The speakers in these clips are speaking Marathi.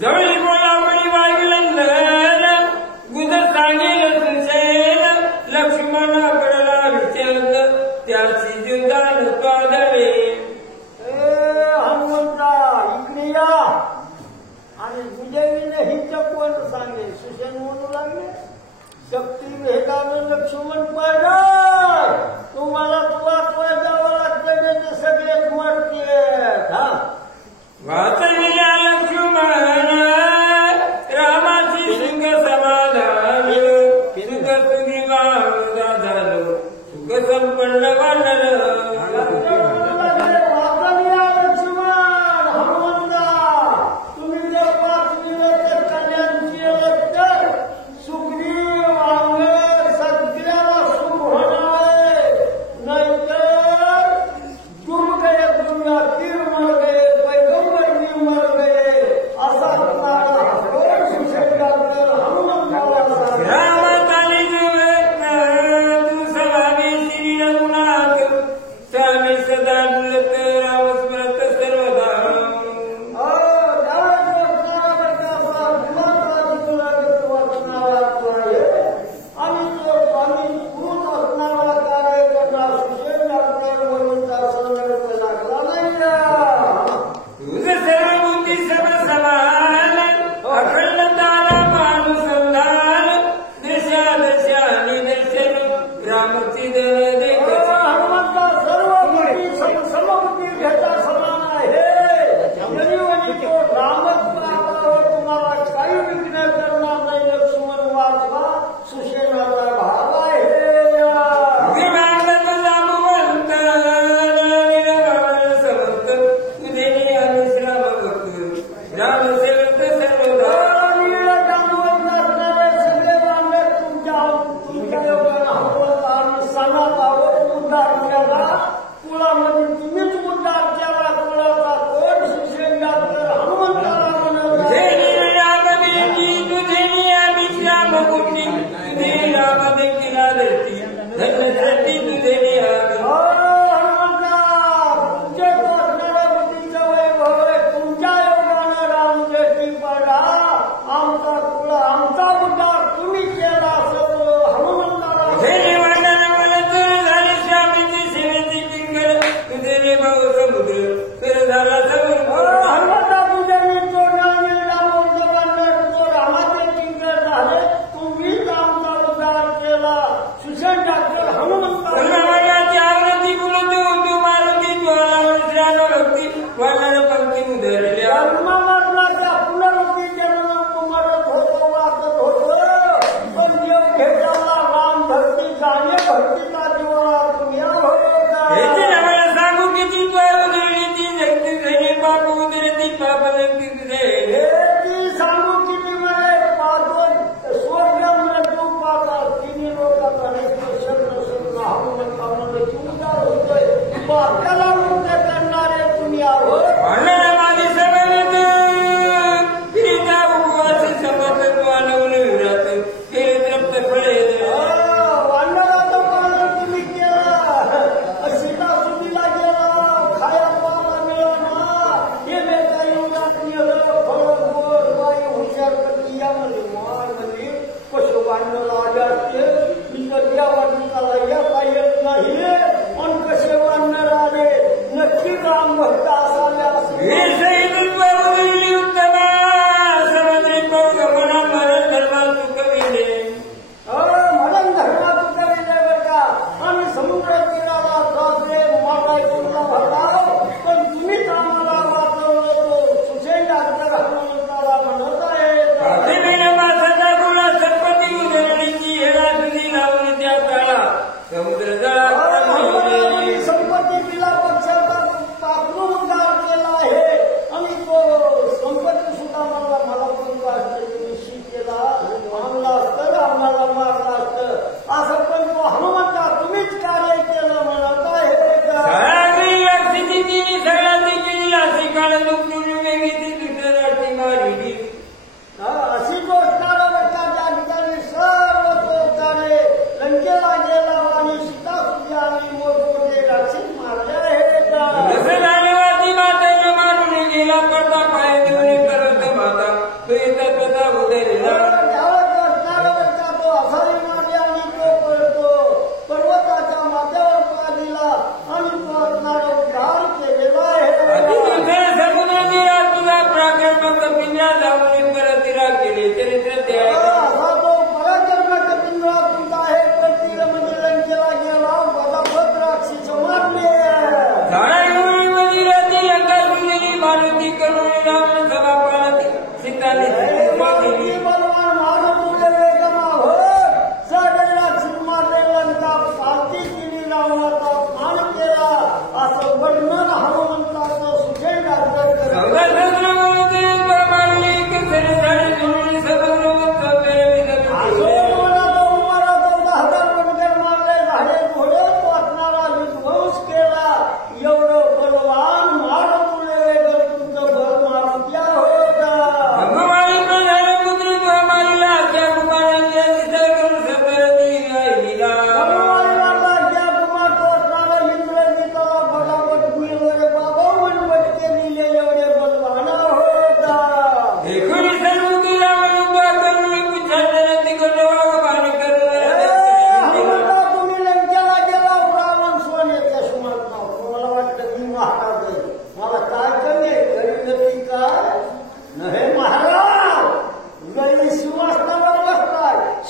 जवळी कोल्हापुरी वागलन गुजर सांगेल सुसेन लक्ष्मण पडला विचल त्याची जुदान पादवे. हनुमंता इकडे या. आणि गुजरीने हिचं कोण सांगे सुसेन म्हणू लागले. शक्ती भेदानं लक्ष्मण पडणार तुम्हाला वाचवा जावं लागतं ते सगळेच मरते. हा वाचविल्या लक्ष्मण रामाची सिंग समाधान सुख तुझी वादा झालो सुख संपन्न वाढलं.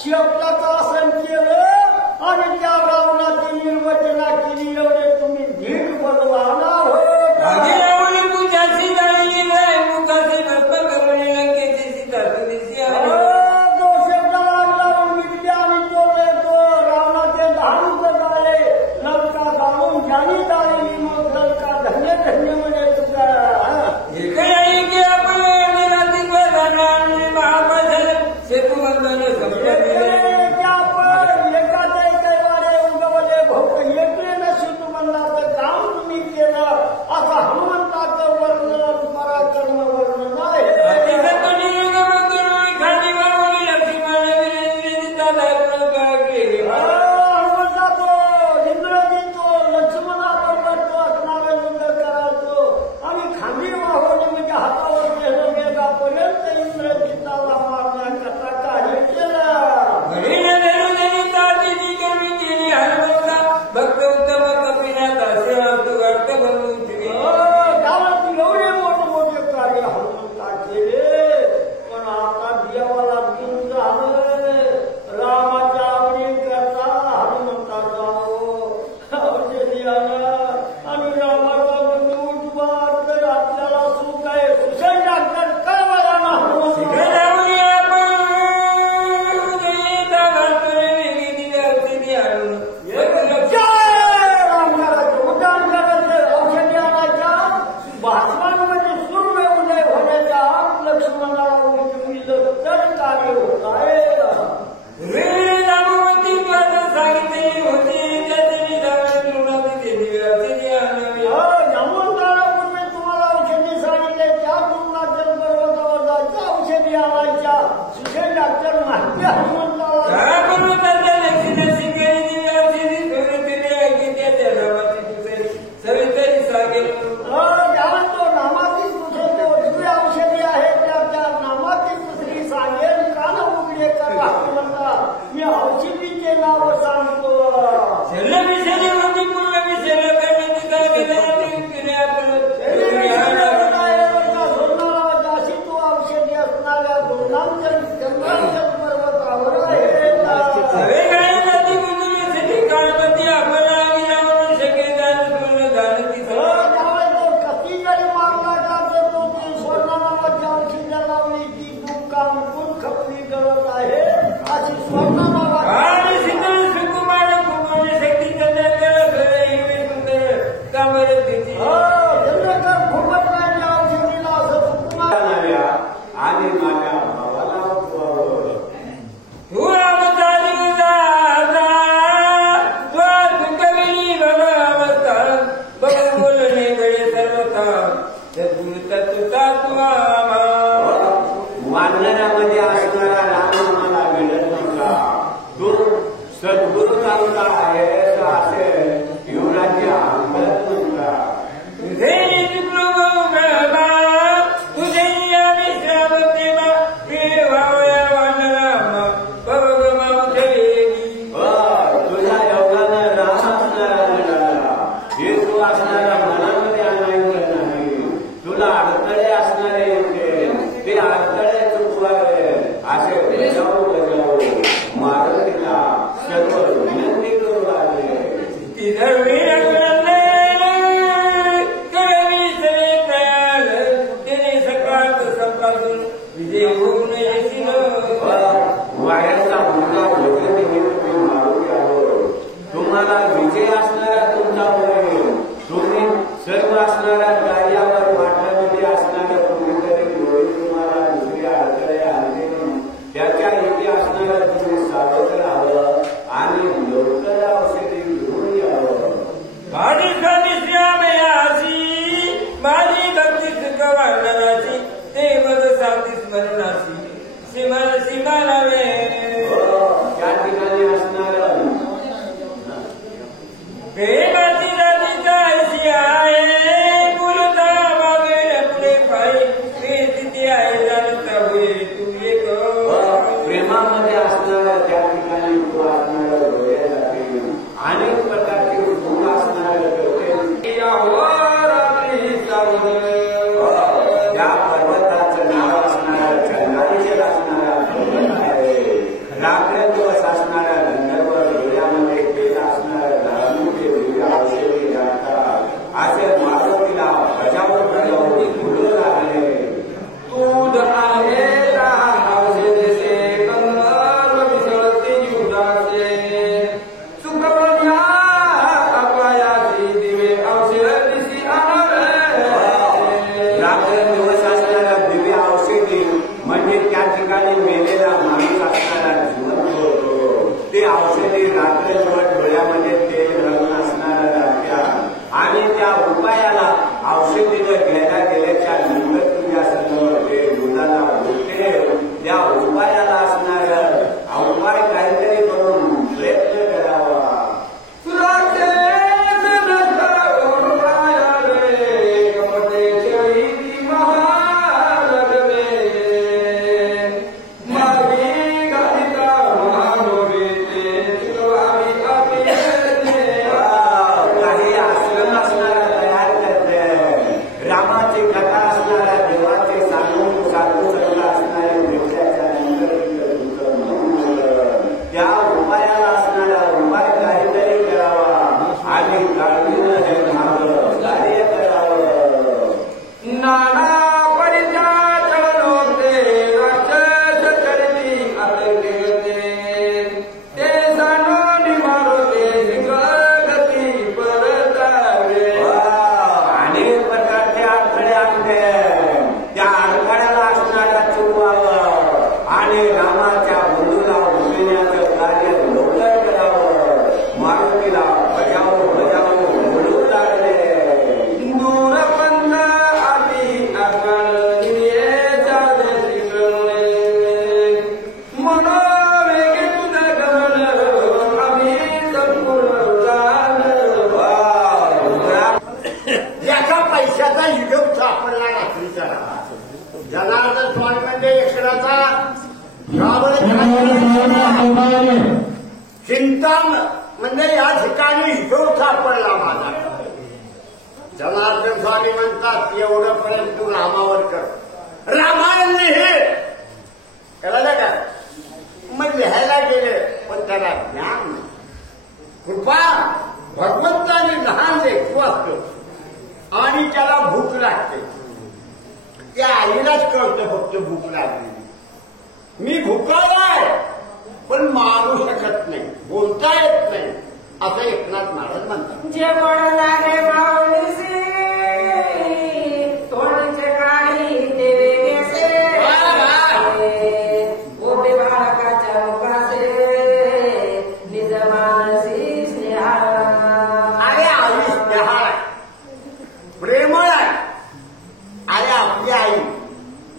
शेपटाचं आसन केलं आणि त्या रावणाची निर्वचना केली. एवढे तुम्ही धीट बदलवाणार आगे रावणी पूजाची जाळी नाही मुखाची भस्म करून लंकेची सीता सुनीची आली. जो शेपटाला लावून निघले आणि चोरले तो रावणाचे धारूक जाळे. लंका जाळून ज्यानी जाळली मग लंका धन्य धन्य म्हणे तुझा. की आपण महापाशाला सेतू बंधन संपले. रात्र दशरथा चिंता म्हणजे या ठिकाणी हिशोब सापडला माझा. जनार्दन स्वामी म्हणतात एवढं पर्यंत तू रामावर कर. रामायण लिहे कळलं का. मग लिहायला गेले पण त्याला ज्ञान नाही. कृपा भगवंताने लहान लेखू असतो आणि त्याला भूक लागते. त्या आईलाच कळतं फक्त भूक लागली. मी भुकावाय पण मारू शकत नाही, बोलता येत नाही असं एकनाथ महाराज म्हणतात. जे गोड लागे माऊलीसी तोंडचे काळी ते वेगेसे ओबे बाळकाच्या मुखासे निज मानसी स्नेहाळ. अरे आई स्नेहाळ प्रेमळ आहे. अरे आपली आई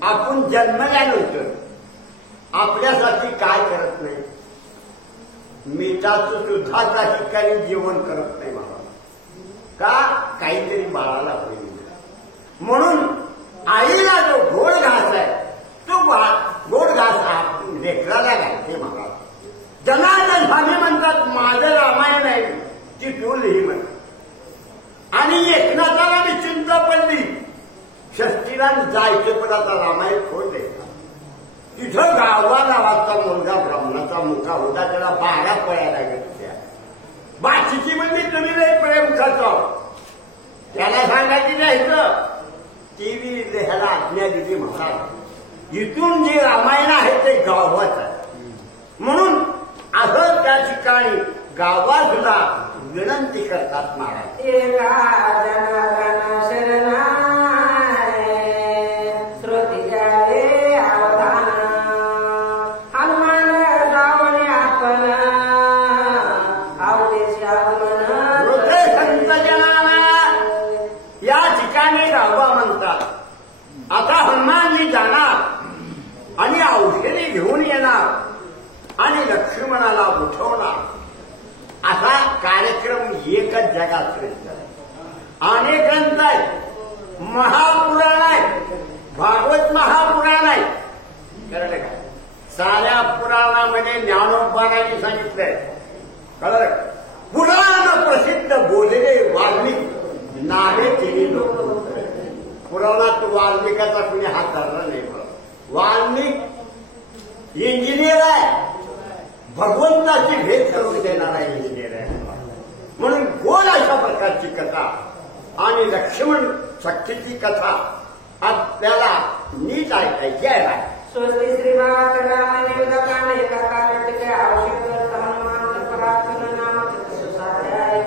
आपण जन्मल्यानंतर आपल्यासाठी काय करत नाही. मिठाचं सुद्धा त्या ठिकाणी जेवण करत नाही मला का काहीतरी बाळाला होईल म्हणून. आईला जो गोड घास आहे तो गोड घास लेकराला घालते मला. जनार्दन स्वामी म्हणतात माझं रामायण आहे ती तू लिही म्हण. आणि एकनाथाला मी चिंता पडली षष्टीला जायचं पण आता रामायण खोट आहे. तिथं गावाचा मुलगा ब्राह्मणाचा मुखा होता त्याला 12 पळ्या लागत त्या. बाकीची म्हणजे तुम्ही नाही प्रेम करतो त्याला सांगायची नाही. टीव्ही ह्याला आज्ञा दिली महाराज इथून जे रामायण आहे ते गावात आहे म्हणून असं त्या ठिकाणी गावातला विनंती करतात महाराज. एका जनार्दन शरणा श्रोती जाळे अवधान हनुमान रावणे आपण अवधेश आगमन. हृदय संत जनाना या ठिकाणी गावा म्हणतात. आता हनुमानजी जाणार आणि औषधी घेऊन येणार आणि लक्ष्मणाला उठवणार. असा कार्यक्रम एकच जगात श्रेष्ठ आहे. अनेक ग्रंथ आहेत, महापुराण आहे, भागवत महापुराण आहे. कळलं का. साऱ्या पुराणामध्ये ज्ञानोबांनी सांगितलंय. कळलं. पुराण प्रसिद्ध बोलले वाल्मिक नावे केली लोक. पुराणात वाल्मिकाचा कुणी हात धरला नाही. वाल्मिक इंजिनियर आहे, भगवंताची भेट करून देणारा इंजिनियर आहे. म्हणून गोल अशा प्रकारची कथा आणि लक्ष्मण शक्तीची कथा आपल्याला नीट ऐकायची आहे. स्वस्ति श्री बाबाकडे काने काकाटे आवश्यक हनुमान पराक्रम नाम सुसाध्याय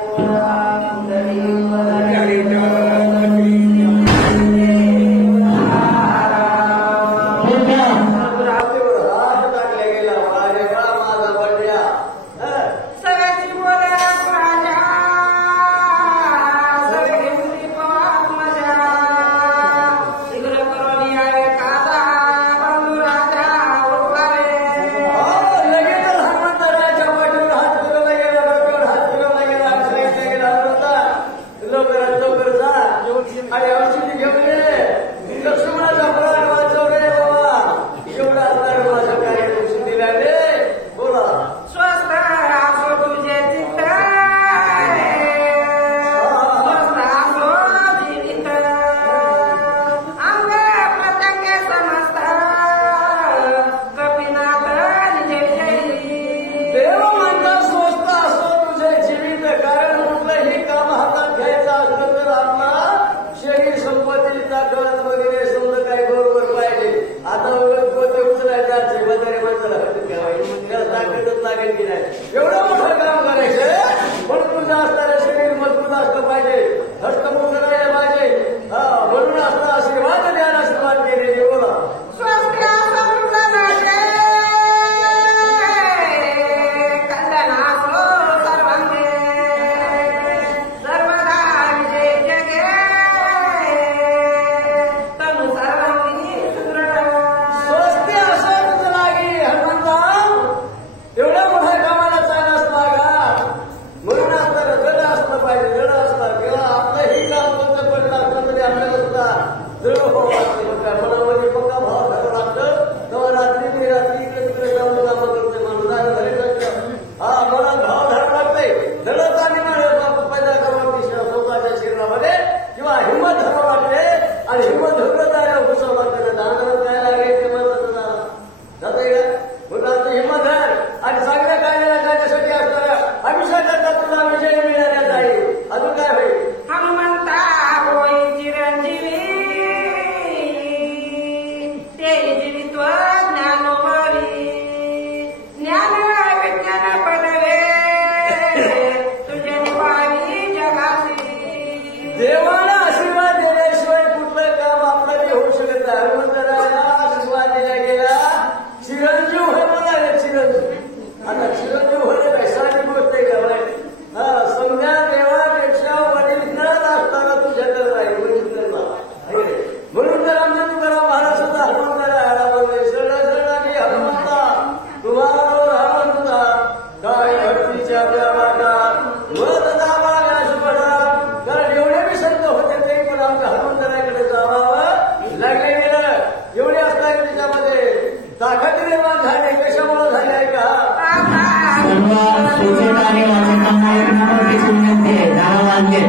आणि वाचकांना एक नंबरची विनंती आहे, नावं वाजले.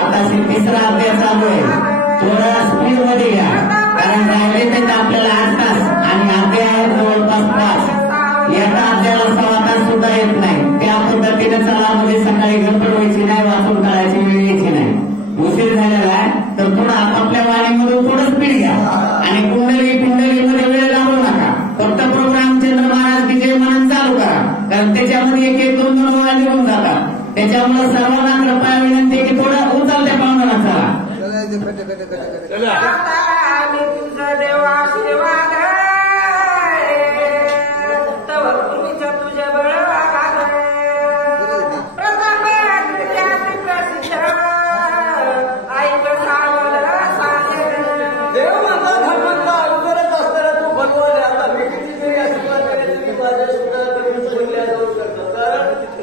आता 3रा अध्याय चालू आहे, थोडा स्पीड मध्ये घ्या, कारण राहिले ते आपल्याला 8 तास आणि अध्याय आहे जवळपास 5. एका अध्यायाला 6 तास सुद्धा येत नाही. त्या पद्धतीने चला, म्हणजे सकाळी गडबड व्हायची नाही, वाचून काढायची वेळ यायची नाही. उशीर झालेला आहे तर थोडं आपापल्या वाणीमधून थोडं स्पीड घ्या आणि कुंडलीमध्ये वेळ घालवू नका. फक्त प्रोग्राम चंद्र महाराज की जय म्हणून चालू करा, कारण त्याच्यामध्ये 1-1-2-2 वाजले होऊन जातात. त्याच्यामुळे सर्वांना कृपया विनंती की थोडं उचलत्या पाहुण्याला चला.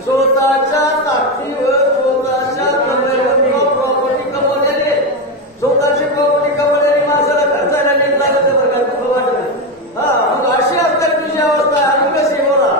स्वतःच्या ताकदीवर स्वतःच्या प्रॉपर्टी कमवलेले, स्वतःची प्रॉपर्टी कमवलेली माणसाला खर्चायला नीट लागत वाटत. हा, मग अशी असतात तुझी अवस्था आणि कशी बोला.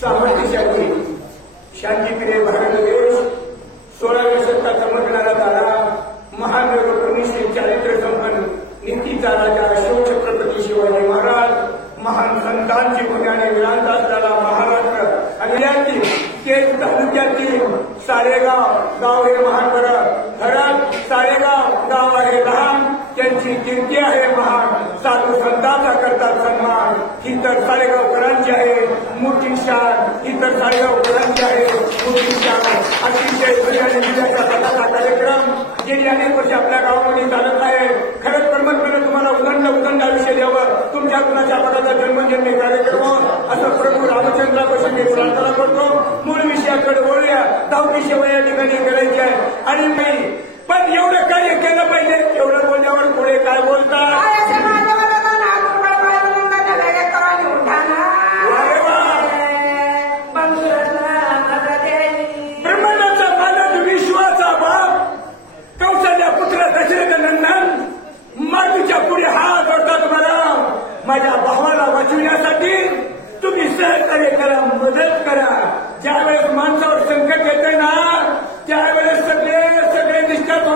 सामर्थ्यशाली शांतिप्रिय भारत देश 16व्या शतकात चमकणारा तारा महान निष्ठे चारित्र्य संपन्न नीतीचा राजा अशोक छत्रपती शिवाजी महाराज महान संतांची पुण्याने विरांत असलेला महाराष्ट्र आणि यातील केज तालुक्यातील सारेगाव गाव हे महान घरात सारेगाव गाव आहे लहान त्यांची कीर्ती आहे महान साधू संतांचा करतात सन्मान ही तर सारेगावकरांची आहे मोठी शान ही तर सारेगावकरांची आहे मोठी शान अतिशय जिल्ह्याचा सकाळचा कार्यक्रम गेली अनेक वर्ष आपल्या गावामध्ये चालत आहे खरंच परमनपणे तुम्हाला उदंड आयुष्य द्यावं तुमच्या कुणाच्या पदाचा जन्मजन्मी कार्यक्रम असं प्रभू रामचंद्रापासून मी प्रार्थना करतो मूळ विषयाकडे बोलूया धावती सेवा या ठिकाणी करायची आहे आणि मी पण एवढं कार्य केलं पाहिजे एवढं बोलल्यावर पुढे काय बोलतात ब्रह्मांडाचा मालक विश्वाचा बाप कौशल्या पुत्र दशरथ नंदन मातीच्या पुढे हात जोडतात मला माझ्या भावाला वाचविण्यासाठी तुम्ही सहकार्य करा मदत करा ज्यावेळेस माणसावर संकट येते ना त्यावेळेस सगळे डिस्टर्ब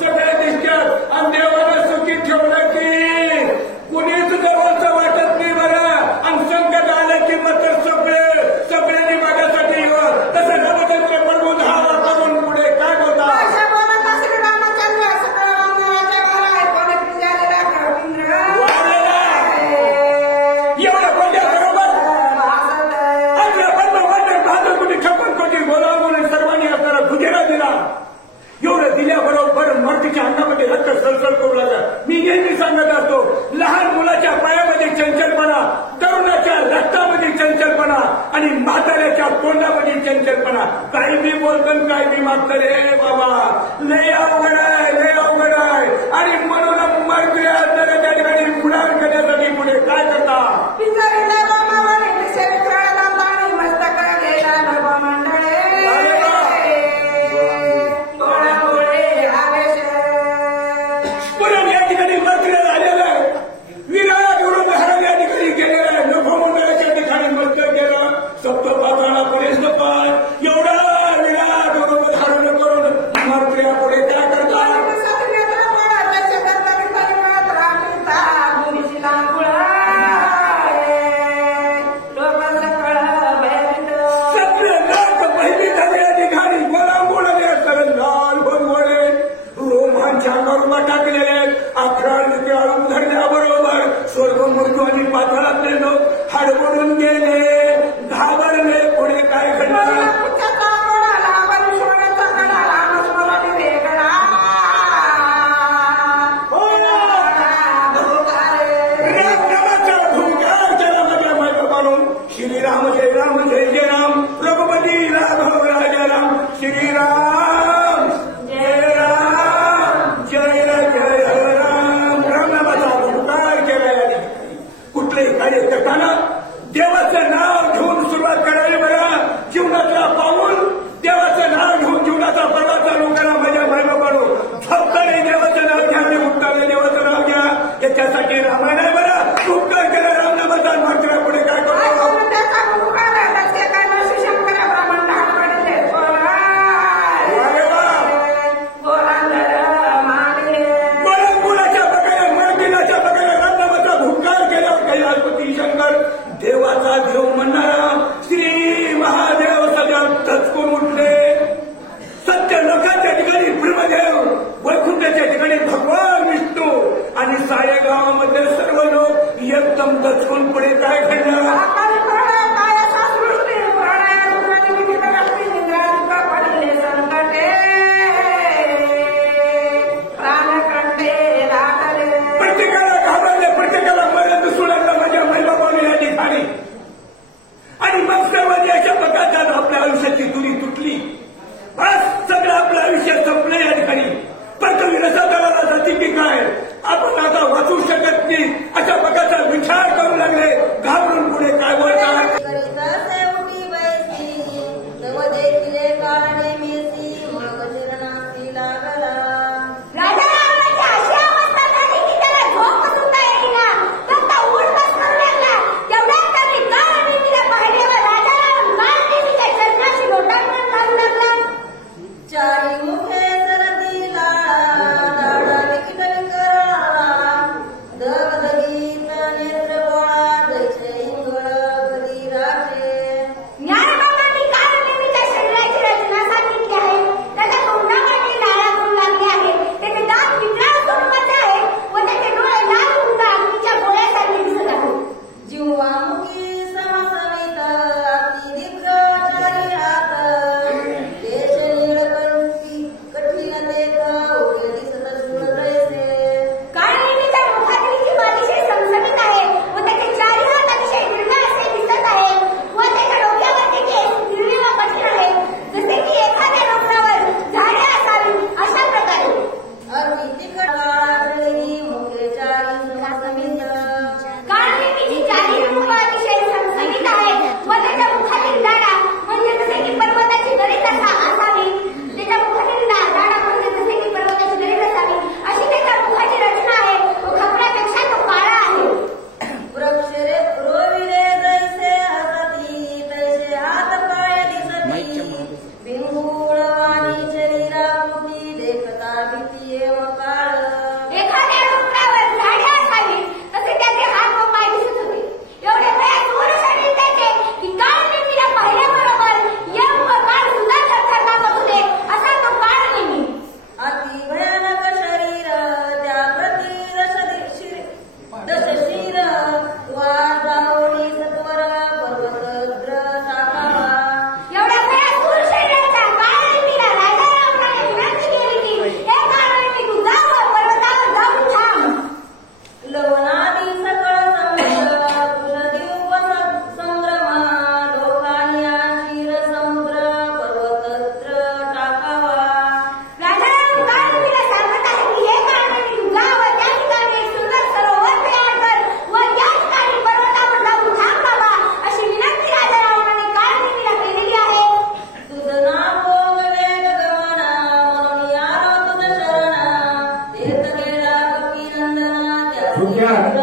सगळे डिस्टर्ब आणि देवाला सुखी ठेवलं की कुणीच जवळचं वाटत नाही बरं आणि संकट आलं की मात्र सगळ्यांनी माझ्यासाठी तसं रामचंद्र प्रभू धावा करून पुढे काय बोलता एवढं बोलल्याबरोबर बोलावून सर्वांनी आपल्याला गुजेरा दिला एवढं दिल्याबरोबर मर्तीच्या अन्नामध्ये रक्त सळसळ करू लागला मी नेहमी सांगत असतो लहान मुलाच्या पायामध्ये चंचलपणा तरुणाच्या रक्तामध्ये चंचलपणा आणि म्हाताऱ्याच्या तोंडामध्ये चंचलपणा काही मी बोलतो काही मी मागतो रे बाबा लय अवघड आहे आणि म्हणून मर्ती त्या ठिकाणी उडाण करण्यासाठी पुढे काय करता एवढा विराट करून मारुत्र्या पुढे थोडक्यात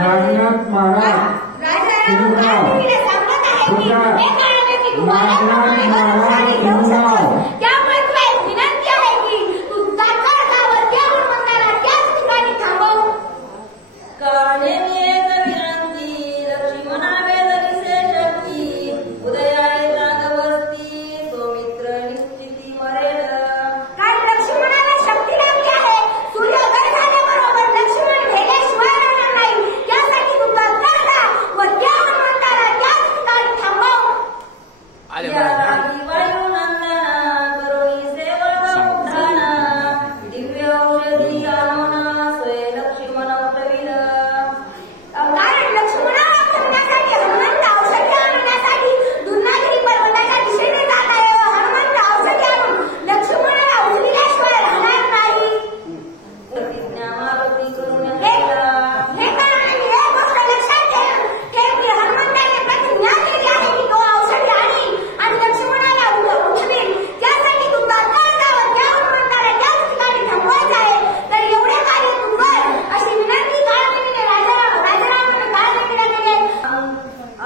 नागनाथ महाराज शिवगाव थोडक्यात नागनाथ महाराज शिवगाव त्यामुळे तुला एक विनंती आहे की तू तात्काळ गावात त्या हनुमंताला त्याच ठिकाणी थांबव. काने वेद विनंती लक्ष्मणा वेद विशेषती उदयाय जागवस्ती सौमित्र निश्चिती मरेल. कारण लक्ष्मणाला शक्ती लागली आहे. सूर्योदय झाल्याबरोबर लक्ष्मण भेटल्याशिवाय राहणार नाही. त्यासाठी तू तात्काळ जा व त्या हनुमंताला त्याच ठिकाणी थांबव. या वायुनंदना करुणी सेवक उद्धाना दिव्य औषधी आणून स्वय लक्ष्मण प्रविल. कारण लक्ष्मणाला वाचवण्यासाठी हनुमंत औषधी आणण्यासाठी दुर्नागिरी पर्वताच्या दिशेने जात आहे व हनुमंत औषधी आणून लक्ष्मणाला उचलल्याशिवाय राहणार नाही. प्रतिज्ञा मारुती करून हे कारण आणि एक गोष्ट लक्षात ठेव की हनुमंताने प्रतिज्ञा केली आहे की तो औषधी आणील आणि लक्ष्मणाला उठवेल. त्यासाठी तू तात्काळ जावं त्या हनुमंताला त्याच ठिकाणी थांबवायचं आहे. तर एवढे कार्य तू कर अशी विनंती काळवेणीने राजारामाने काळवेणीला केली.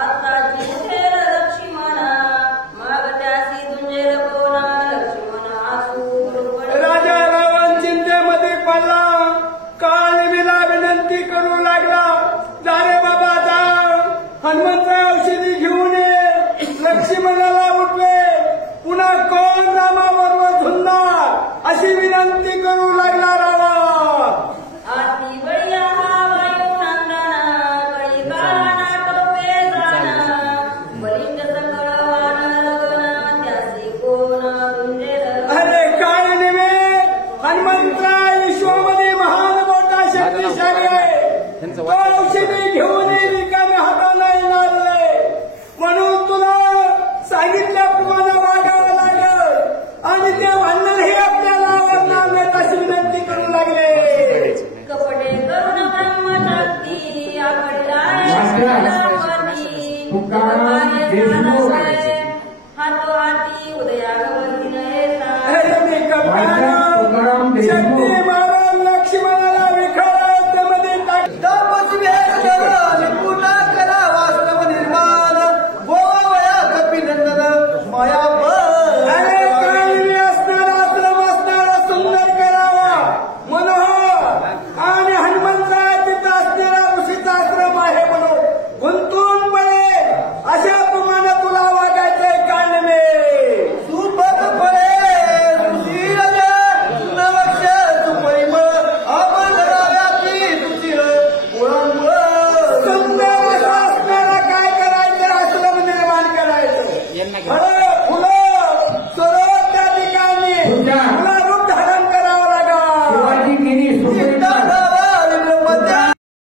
आत्ताची मुठेल लक्ष्मणा मग त्यासी दुंजेल कोणा लक्ष्मण आसू पडे. राजा रावण चिंतेमध्ये पडला. काळवीला विनंती करू लागला, जा रे बाबा जा, हनुमंत औषधी घेऊन ये, लक्ष्मणाला उठवे, पुन्हा कोण रामाबरोबर झुंजणार अशी विनंती करू